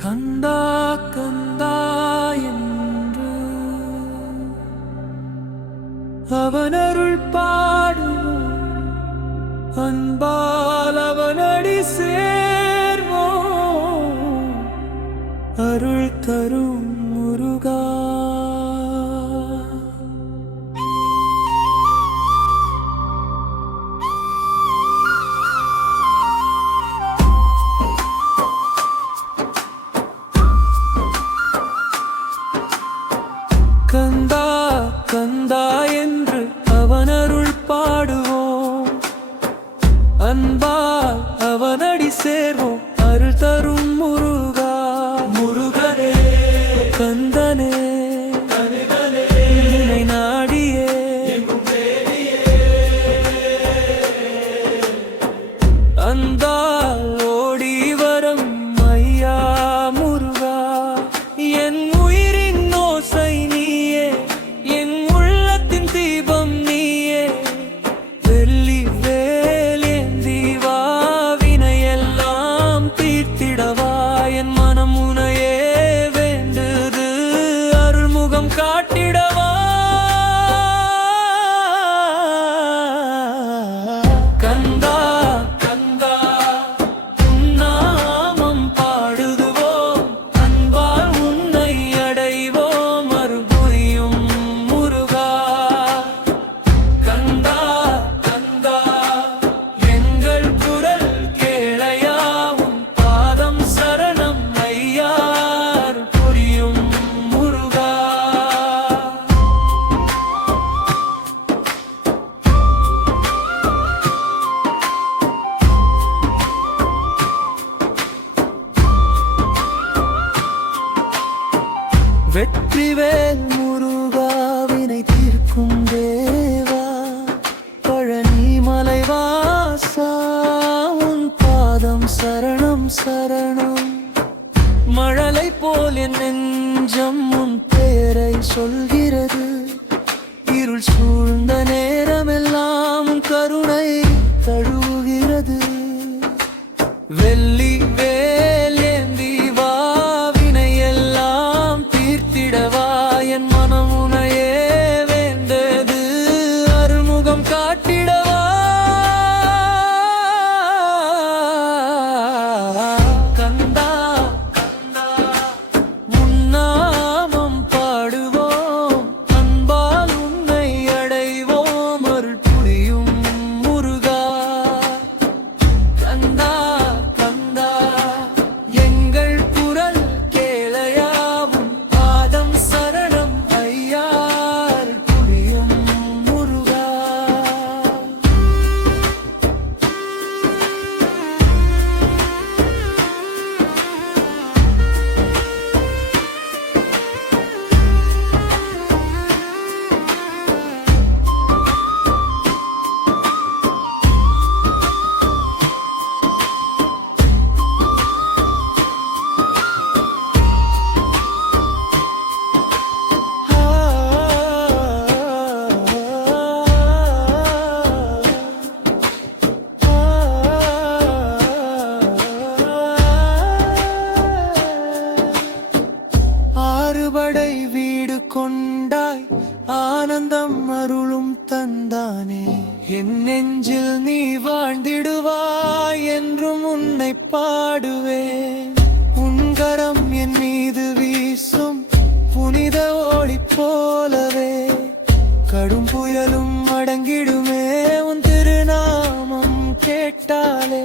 கந்தா கந்தா என்று அவனருள் பாடுவோம், அன்பால் அவனடி சேர்வோம், அருள் தரும் முருகா. கந்தா கந்தா என்று அவனருள் பாடுவோம், அன்பால் அவனடி சேர்வோம், அருள் தரும் முருகா. முருகனே கந்தனே நினை நாடியே அந்தால் ஓடி வரும் ஐயா முருகா. என் உயிரின் ஓசை நீயே, என் உள்ளத்தின் தீபம் நீயே. வெள்ளி வேலேந்தி வா, வினையெல்லாம் தீர்த்திடவா. என் மனம் உனையே வேண்டுது, அருள்முகம் காட்டிடவா. கந்தா கந்தா உன் நாமம் பாடுதுவோம், அன்பால் உன்னை அடைவோம், அருள் புரியும் முருகா. கந்தா கந்தா எங்கள் குரல் கேளையா, உன் பாதம் சரணம் ஐயா, அருள் புரியும் முருகா. வெற்றிவேல் முருகா, வினை தீர்க்கும் தேவா, பழனி மலைவாசா, உன் பாதம் சரணம் சரணம். மழலை போல் என் நெஞ்சம் உன் பேரை சொல்கிறது, இருள் சூழ்ந்த நேரமெல்லாம் உன் கருணை தழுவுகிறது. வெள்ளி வேலேந்தி வா, வினையெல்லாம் தீர்த்திடவா. என் மனம் உனையே வேண்டது, அருள்முகம் காட்டிடவா. கந்தா கந்தா உன் நாமம் பாடுவோம், அன்பால் உன்னை அடைவோம், அருள் புரியும் முருகா. கந்தா கந்தா எங்கள் குரல் கேளையா, உன் பாதம் சரணம் ஐயா, அருள் புரியும் முருகா. ஆறுபடை வீடு கொண்டாய், ஆனந்தம் அருளும் தந்தானே. என் நெஞ்சில் நீ வாழ்ந்திடுவாய், என்றும் உன்னை பாடுவேன். உன்கரம் என் மீது வீசும் புனித ஒளி போலவே, கடும் புயலும் அடங்கிடுமே உன் திருநாமம் கேட்டாலே.